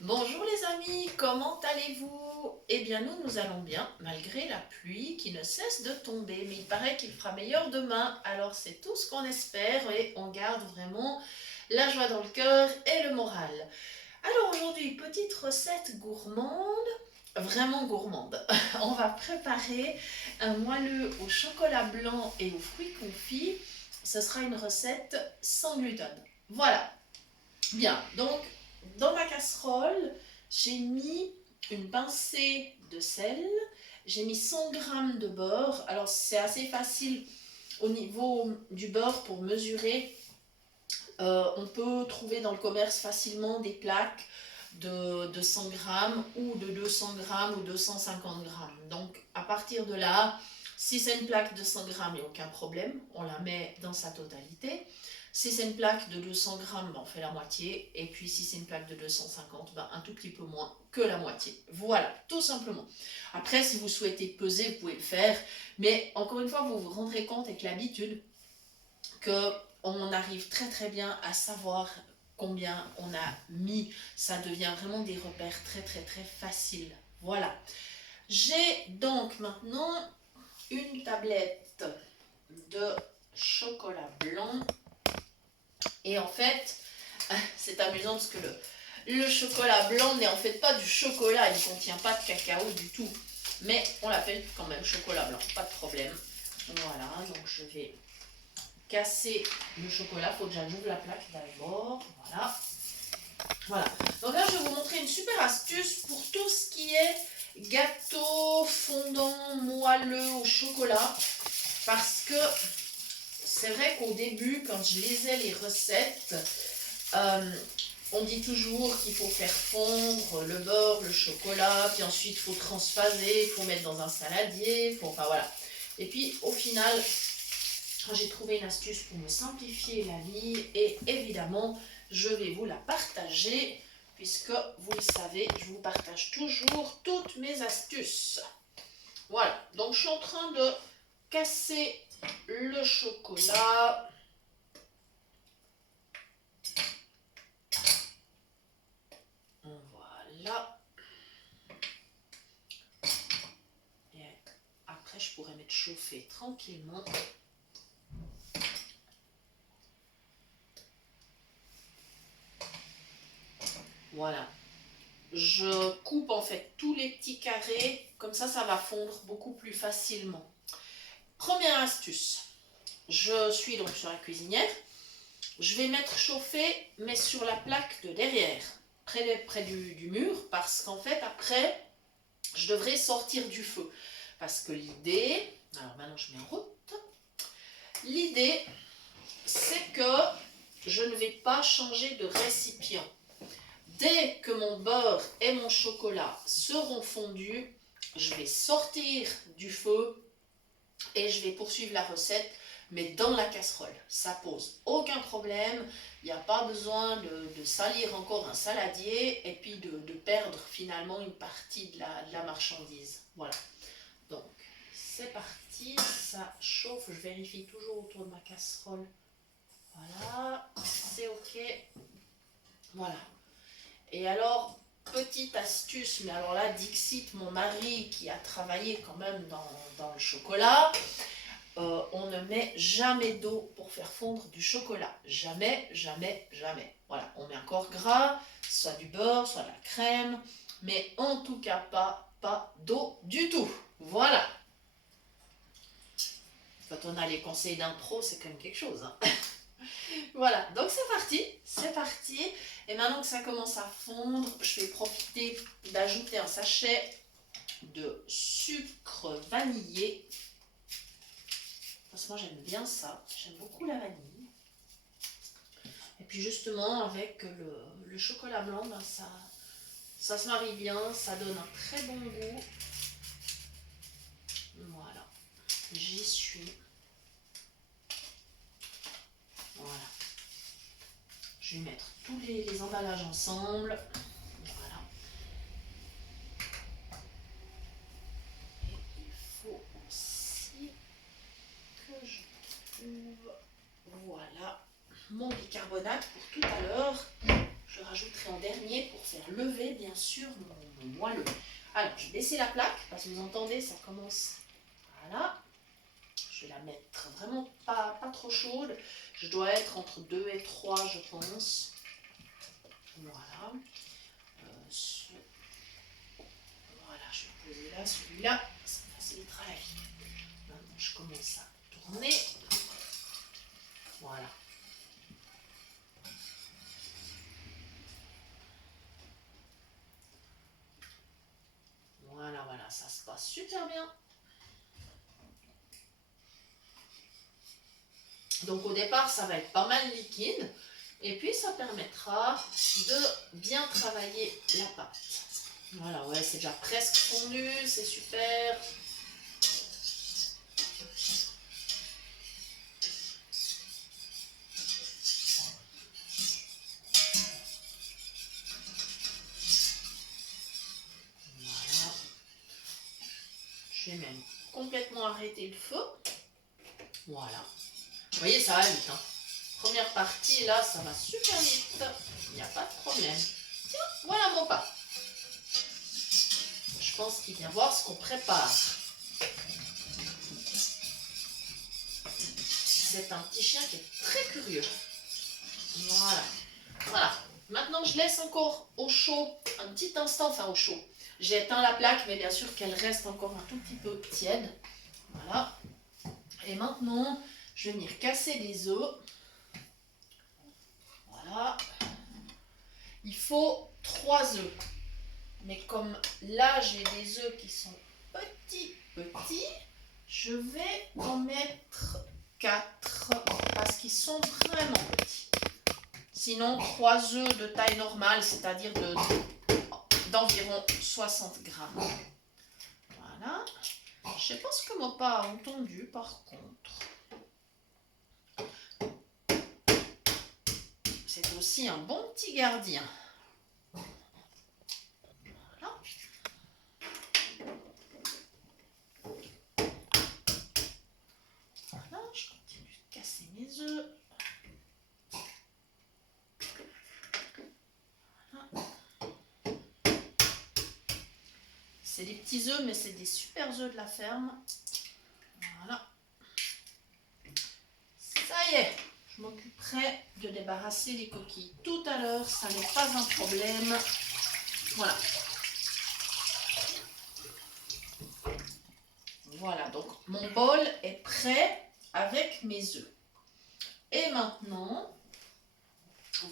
Bonjour les amis, comment allez-vous? Eh bien nous allons bien, malgré la pluie qui ne cesse de tomber, mais il paraît qu'il fera meilleur demain, alors c'est tout ce qu'on espère et on garde vraiment la joie dans le cœur et le moral. Alors aujourd'hui, petite recette gourmande, vraiment gourmande. On va préparer un moelleux au chocolat blanc et aux fruits confits. Ce sera une recette sans gluten. Voilà. Bien, donc dans ma casserole, j'ai mis une pincée de sel, j'ai mis 100 g de beurre. Alors c'est assez facile au niveau du beurre pour mesurer. On peut trouver dans le commerce facilement des plaques de 100 grammes ou de 200 grammes ou 250 grammes. Donc à partir de là, si c'est une plaque de 100 grammes, il n'y a aucun problème, on la met dans sa totalité. Si c'est une plaque de 200 grammes, ben on fait la moitié. Et puis si c'est une plaque de 250, ben un tout petit peu moins que la moitié. Voilà, tout simplement. Après, si vous souhaitez peser, vous pouvez le faire. Mais encore une fois, vous vous rendrez compte avec l'habitude qu'on arrive très très bien à savoir combien on a mis. Ça devient vraiment des repères très très très faciles. Voilà. J'ai donc maintenant une tablette de chocolat blanc. Et en fait, c'est amusant parce que le chocolat blanc n'est en fait pas du chocolat, il ne contient pas de cacao du tout. Mais on l'appelle quand même chocolat blanc, pas de problème. Voilà, donc je vais casser le chocolat, il faut que j'ouvre la plaque d'abord. Voilà. Voilà. Donc là, je vais vous montrer une super astuce pour tout ce qui est gâteau, fondant, moelleux au chocolat. Parce que c'est vrai qu'au début, quand je lisais les recettes, on dit toujours qu'il faut faire fondre le beurre, le chocolat, puis ensuite il faut transvaser, il faut mettre dans un saladier, enfin voilà. Et puis au final, j'ai trouvé une astuce pour me simplifier la vie et évidemment, je vais vous la partager puisque vous le savez, je vous partage toujours toutes mes astuces. Voilà, donc je suis en train de casser le chocolat. Voilà. Et après, je pourrais mettre chauffer tranquillement. Voilà. Je coupe en fait tous les petits carrés, comme ça va fondre beaucoup plus facilement. Première astuce, je suis donc sur la cuisinière. Je vais mettre chauffer, mais sur la plaque de derrière, près du mur, parce qu'en fait, après, je devrais sortir du feu. Parce que l'idée, alors maintenant je mets en route, l'idée, c'est que je ne vais pas changer de récipient. Dès que mon beurre et mon chocolat seront fondus, je vais sortir du feu et je vais poursuivre la recette, mais dans la casserole. Ça pose aucun problème, il n'y a pas besoin de salir encore un saladier et puis de perdre finalement une partie de la marchandise. Voilà, donc c'est parti, ça chauffe, je vérifie toujours autour de ma casserole. Voilà, c'est ok. Voilà. Et alors, petite astuce, mais alors là, Dixit, mon mari qui a travaillé quand même dans le chocolat, on ne met jamais d'eau pour faire fondre du chocolat. Jamais, jamais, jamais. Voilà, on met un corps gras, soit du beurre, soit de la crème, mais en tout cas pas d'eau du tout. Voilà. Quand on a les conseils d'un pro, c'est quand même quelque chose. Hein. Voilà, donc c'est parti. Et maintenant que ça commence à fondre, je vais profiter d'ajouter un sachet de sucre vanillé. Parce que moi j'aime bien ça, j'aime beaucoup la vanille. Et puis justement avec le chocolat blanc, ben ça se marie bien, ça donne un très bon goût. Voilà, j'y suis. Voilà. Je vais mettre tous les emballages ensemble. Voilà. Et il faut aussi que je trouve, voilà, mon bicarbonate pour tout à l'heure. je rajouterai en dernier pour faire lever bien sûr mon moelleux. Alors je baisse la plaque parce que vous entendez ça commence. Voilà. Je vais la mettre vraiment pas trop chaude. Je dois être entre 2 et 3 je pense. Voilà. Voilà, je vais poser là, celui-là, ça facilitera la vie. Maintenant, je commence à tourner. Voilà. Voilà, ça se passe super bien. Donc au départ, ça va être pas mal liquide. Et puis, ça permettra de bien travailler la pâte. Voilà, ouais, c'est déjà presque fondu, c'est super. Voilà. Je vais même complètement arrêter le feu. Voilà. Vous voyez, ça va vite. Hein. Première partie, là, ça va super vite. Il n'y a pas de problème. Tiens, voilà mon pain. Je pense qu'il vient voir ce qu'on prépare. C'est un petit chien qui est très curieux. Voilà. Voilà. Maintenant, je laisse encore au chaud, un petit instant, enfin au chaud. J'ai éteint la plaque, mais bien sûr qu'elle reste encore un tout petit peu tiède. Voilà. Et maintenant, je vais venir casser les œufs. Voilà. Il faut 3 œufs. Mais comme là, j'ai des œufs qui sont petits, je vais en mettre 4 parce qu'ils sont vraiment petits. Sinon, 3 œufs de taille normale, c'est-à-dire d'environ 60 grammes. Voilà. Je ne sais pas ce que mon papa a entendu par contre. C'est aussi un bon petit gardien. Voilà. Voilà, je continue de casser mes œufs. Voilà. C'est des petits œufs, mais c'est des super œufs de la ferme. Voilà. Ça y est, je m'occuperai de débarrasser les coquilles tout à l'heure, ça n'est pas un problème. Voilà. Voilà, donc mon bol est prêt avec mes œufs. Et maintenant,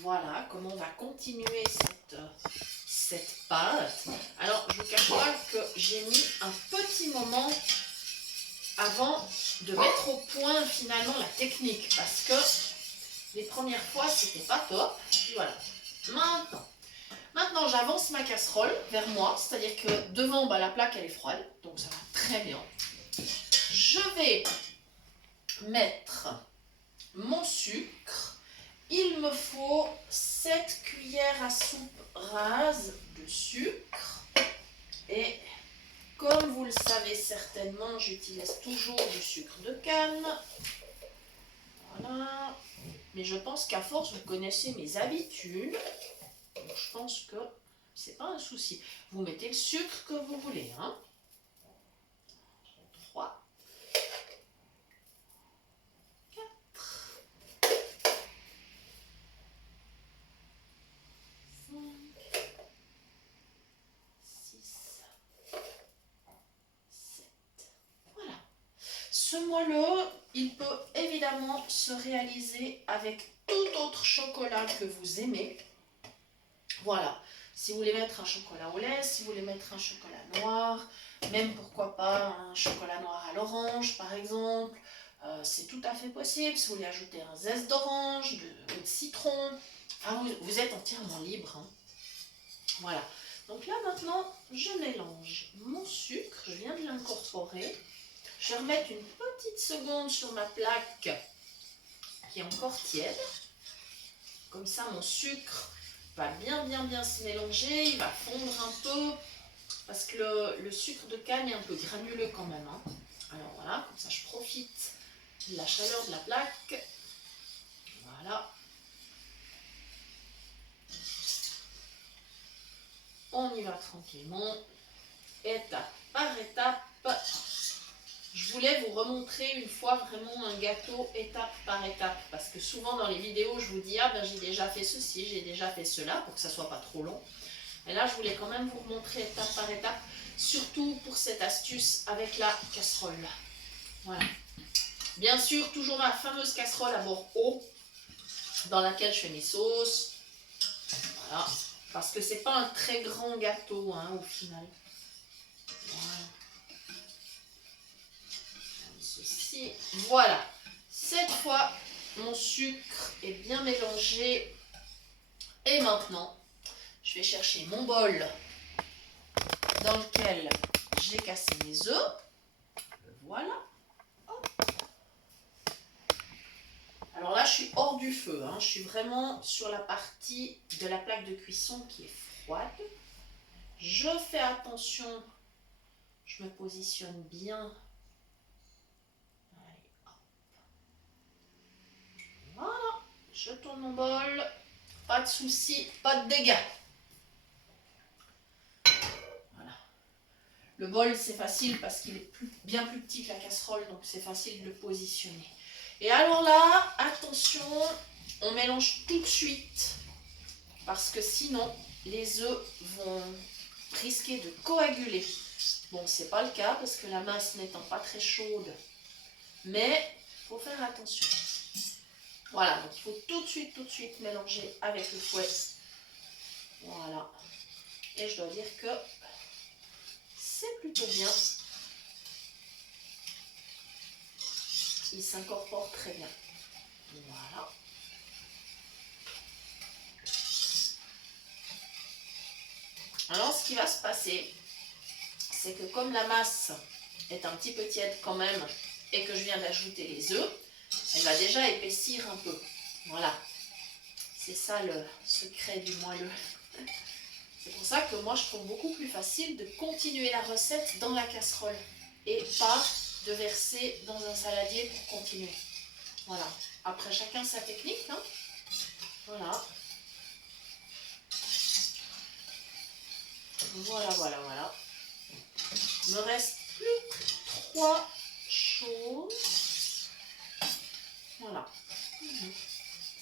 voilà comment on va continuer cette pâte. Alors, je ne vous cache pas que j'ai mis un petit moment avant de mettre au point finalement la technique parce que les premières fois, c'était pas top. Et voilà. Maintenant, j'avance ma casserole vers moi, c'est-à-dire que devant, la plaque, elle est froide, donc ça va très bien. Je vais mettre mon sucre. Il me faut 7 cuillères à soupe rases de sucre. Et comme vous le savez certainement, j'utilise toujours du sucre de canne. Voilà. Mais je pense qu'à force, vous connaissez mes habitudes. Donc je pense que c'est pas un souci. Vous mettez le sucre que vous voulez. Hein. 3, 4, 5, 6, 7. Voilà. Ce moelleux, il peut évidemment se réaliser avec tout autre chocolat que vous aimez. Voilà. Si vous voulez mettre un chocolat au lait, si vous voulez mettre un chocolat noir, même pourquoi pas un chocolat noir à l'orange par exemple, c'est tout à fait possible. Si vous voulez ajouter un zeste d'orange, de citron, enfin, vous êtes entièrement libre. Hein. Voilà. Donc là maintenant, je mélange mon sucre, je viens de l'incorporer. Je vais remettre une petite seconde sur ma plaque qui est encore tiède. Comme ça, mon sucre va bien se mélanger, il va fondre un peu, parce que le sucre de canne est un peu granuleux quand même. Hein. Alors voilà, comme ça je profite de la chaleur de la plaque. Voilà. on y va tranquillement, étape par étape. Je voulais vous remontrer une fois vraiment un gâteau étape par étape, parce que souvent dans les vidéos, je vous dis, ah ben j'ai déjà fait ceci, j'ai déjà fait cela, pour que ça soit pas trop long. Et là, je voulais quand même vous remontrer étape par étape, surtout pour cette astuce avec la casserole. Voilà. Bien sûr, toujours ma fameuse casserole à bord haut, dans laquelle je fais mes sauces. Voilà. Parce que c'est pas un très grand gâteau, hein, au final. Voilà. Comme ceci. Voilà. Cette fois, mon sucre est bien mélangé. Et maintenant, je vais chercher mon bol dans lequel j'ai cassé mes œufs. Voilà. Hop. Alors là, je suis hors du feu. Hein. Je suis vraiment sur la partie de la plaque de cuisson qui est froide. Je fais attention. Je me positionne bien. Allez, hop. Voilà. Je tourne mon bol. Pas de souci, pas de dégâts. Voilà. Le bol, c'est facile parce qu'il est bien plus petit que la casserole, donc c'est facile de le positionner. Et alors là, attention, on mélange tout de suite parce que sinon, les œufs vont risquer de coaguler. Bon, c'est pas le cas parce que la masse n'étant pas très chaude, mais il faut faire attention. Voilà, donc il faut tout de suite mélanger avec le fouet. Voilà. Et je dois dire que c'est plutôt bien. Il s'incorpore très bien. Voilà. Alors, ce qui va se passer, c'est que comme la masse est un petit peu tiède quand même et que je viens d'ajouter les œufs, elle va déjà épaissir un peu. Voilà. C'est ça le secret du moelleux. C'est pour ça que moi, je trouve beaucoup plus facile de continuer la recette dans la casserole et pas de verser dans un saladier pour continuer. Voilà. Après, chacun sa technique. Hein. Voilà. Voilà. Il me reste plus que 3 choses. Voilà.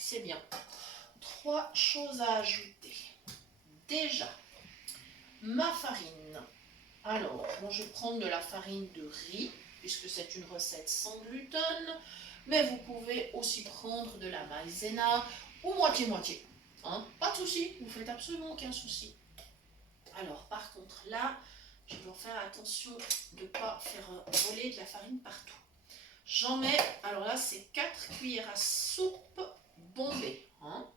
C'est bien. 3 choses à ajouter. Déjà, ma farine. Alors, moi je vais prendre de la farine de riz, puisque c'est une recette sans gluten, mais vous pouvez aussi prendre de la maïzena ou moitié-moitié. Hein? Pas de souci, vous faites absolument aucun souci. Alors, par contre, là, je dois faire attention de ne pas faire voler de la farine partout. J'en mets, alors là, c'est 4 cuillères à soupe bombées. Hein?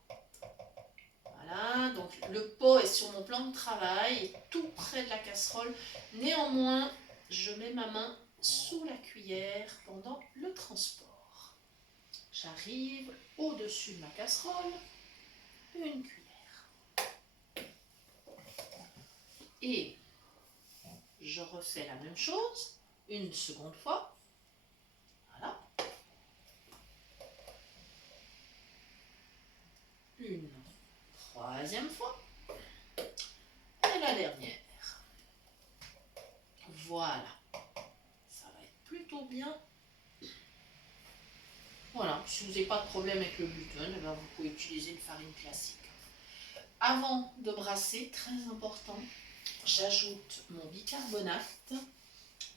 Voilà, donc le pot est sur mon plan de travail, tout près de la casserole. Néanmoins, je mets ma main sous la cuillère pendant le transport. J'arrive au-dessus de ma casserole, une cuillère. Et je refais la même chose une seconde fois. Voilà. Une troisième fois. Et la dernière. Voilà. Ça va être plutôt bien. Voilà. Si vous n'avez pas de problème avec le gluten, eh bien vous pouvez utiliser une farine classique. Avant de brasser, très important, j'ajoute mon bicarbonate.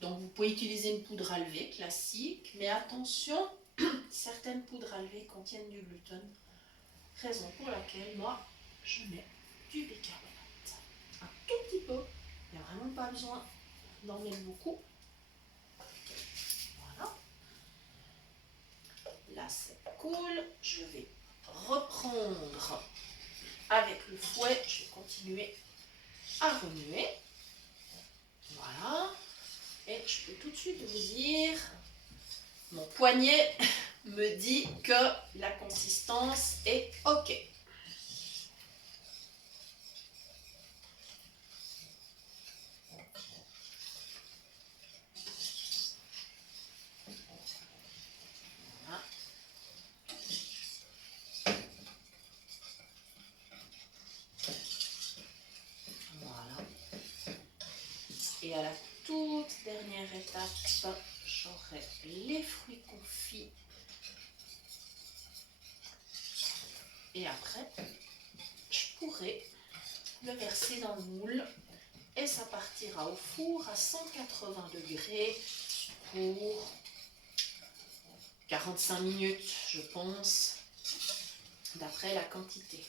Donc vous pouvez utiliser une poudre à lever classique, mais attention, certaines poudres à lever contiennent du gluten. Raison pour laquelle moi, je mets du bicarbonate. Un tout petit peu, il n'y a vraiment pas besoin d'en mettre beaucoup. Voilà. Là c'est cool, je vais reprendre avec le fouet, je vais continuer à remuer. Voilà. Et je peux tout de suite vous dire, mon poignet me dit que la consistance est OK. Voilà. Et à la toute dernière étape, j'aurai les fruits confits. Et après, je pourrai le verser dans le moule et ça partira au four à 180 degrés pour 45 minutes, je pense, d'après la quantité.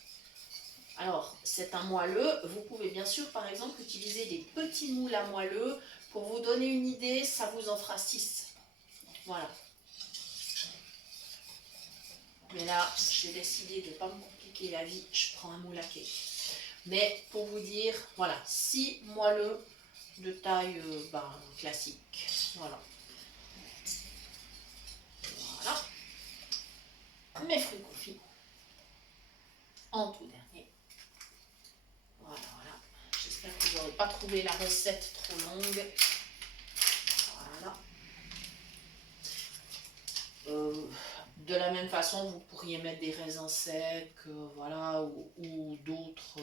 Alors, c'est un moelleux. Vous pouvez bien sûr, par exemple, utiliser des petits moules à moelleux. Pour vous donner une idée, ça vous en fera 6. Voilà. Mais là, j'ai décidé de ne pas me compliquer la vie. Je prends un moule à cake. Mais pour vous dire, voilà, 6 moelleux de taille classique. Voilà. Voilà. Mes fruits confits. En tout dernier. Voilà, voilà. J'espère que vous n'aurez pas trouvé la recette trop longue. Voilà. De la même façon, vous pourriez mettre des raisins secs, voilà, ou d'autres,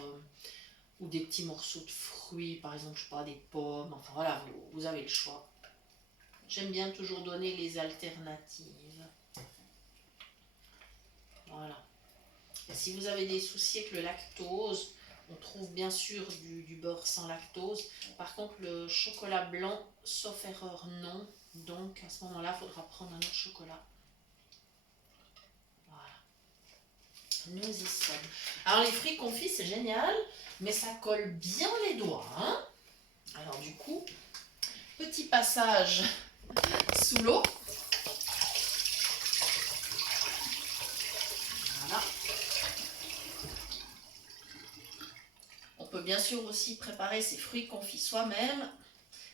ou des petits morceaux de fruits, par exemple, je sais pas, des pommes, enfin voilà, vous avez le choix. J'aime bien toujours donner les alternatives. Voilà. Et si vous avez des soucis avec le lactose, on trouve bien sûr du beurre sans lactose. Par contre, le chocolat blanc, sauf erreur, non. Donc, à ce moment-là, il faudra prendre un autre chocolat. Voilà. Nous y sommes. Alors, les fruits confits, c'est génial, mais ça colle bien les doigts, hein. Alors, du coup, petit passage sous l'eau. Voilà. On peut bien sûr aussi préparer ces fruits confits soi-même.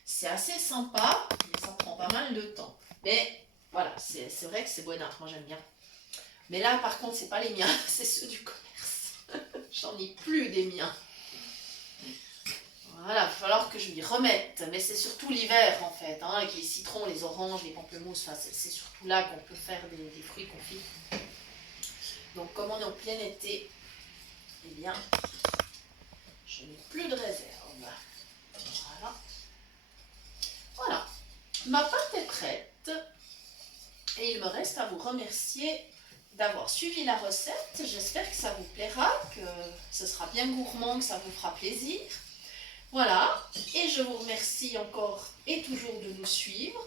C'est assez sympa, mais ça prend pas mal de temps. Mais voilà, c'est vrai que c'est bonheur, moi j'aime bien. Mais là, par contre, c'est pas les miens, c'est ceux du commerce. J'en ai plus des miens. Voilà, il va falloir que je m'y remette. Mais c'est surtout l'hiver en fait, hein, avec les citrons, les oranges, les pamplemousses. Enfin, c'est surtout là qu'on peut faire des fruits confits. Donc, comme on est en plein été, eh bien, je n'ai plus de réserve. Voilà. Voilà. Ma pâte est prête. Et il me reste à vous remercier d'avoir suivi la recette. J'espère que ça vous plaira, que ce sera bien gourmand, que ça vous fera plaisir. Voilà, et je vous remercie encore et toujours de nous suivre.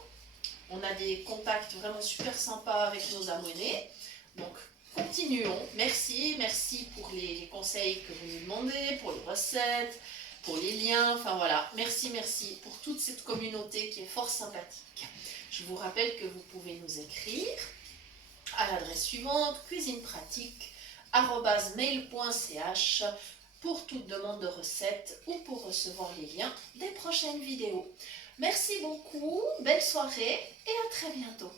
On a des contacts vraiment super sympas avec nos abonnés. Donc, continuons. Merci, merci pour les conseils que vous nous demandez, pour les recettes, pour les liens. Enfin voilà, merci, merci pour toute cette communauté qui est fort sympathique. Je vous rappelle que vous pouvez nous écrire à l'adresse suivante, cuisinepratique@mail.ch pour toute demande de recettes ou pour recevoir les liens des prochaines vidéos. Merci beaucoup, belle soirée et à très bientôt.